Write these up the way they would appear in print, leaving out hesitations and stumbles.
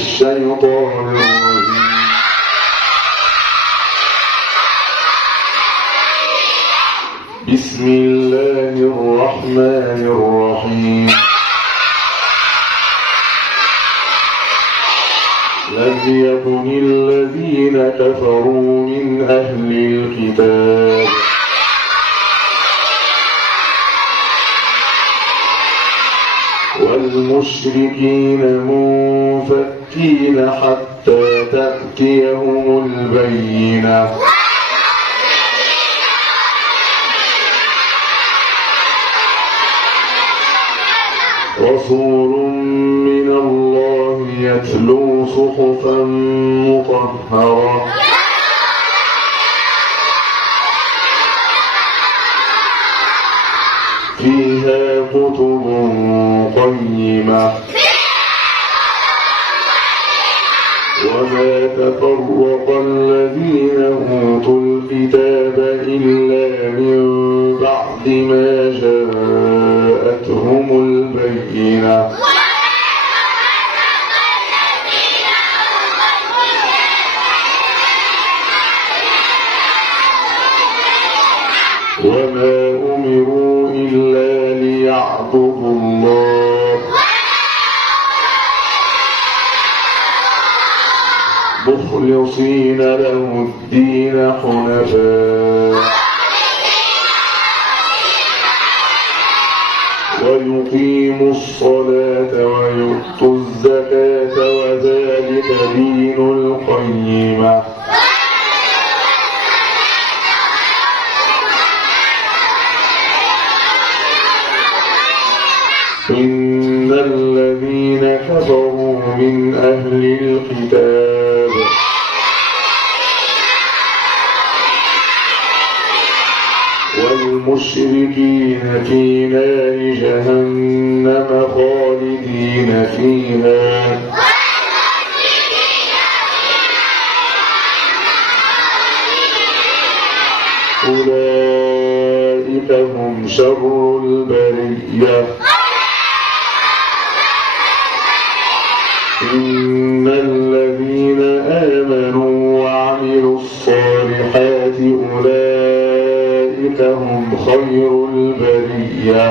الشيطان الرجيم. بسم الله الرحمن الرحيم. لم يكن الذين كفروا من أهل الكتاب والمشركين منفكين حتى تأتيهم البينة. رسول من الله يتلو صحفا مطهرة فيها كتب قيمة وما تفرق الذين أوتوا الكتاب إلا من بعد ما جاءتهم البينة. وما أمروا إلا ليعبدوا الله مخلصين له الدين حنفاء ويقيموا الصلاة ويؤتوا الزكاة وذلك دين القيمة. إن الذين كفروا من أهل الكتاب والمشركين في نار جهنم خالدين فيها أولئك هم شر البرية. إن الذين آمنوا وعملوا الصالحات أولئك هم خير البرية.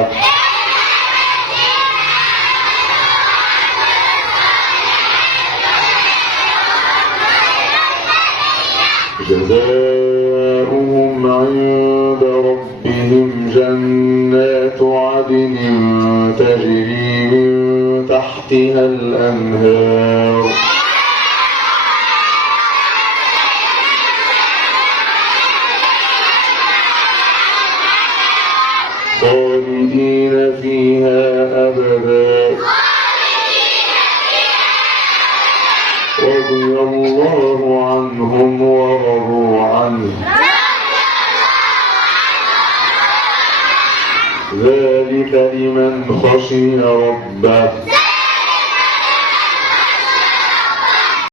جزاؤهم عند ربهم جنات عدن تجري من تحتها الأنهار خالدين فيها أبدا رضي الله عنهم ورضوا عنه ذلك لمن خشي ربه.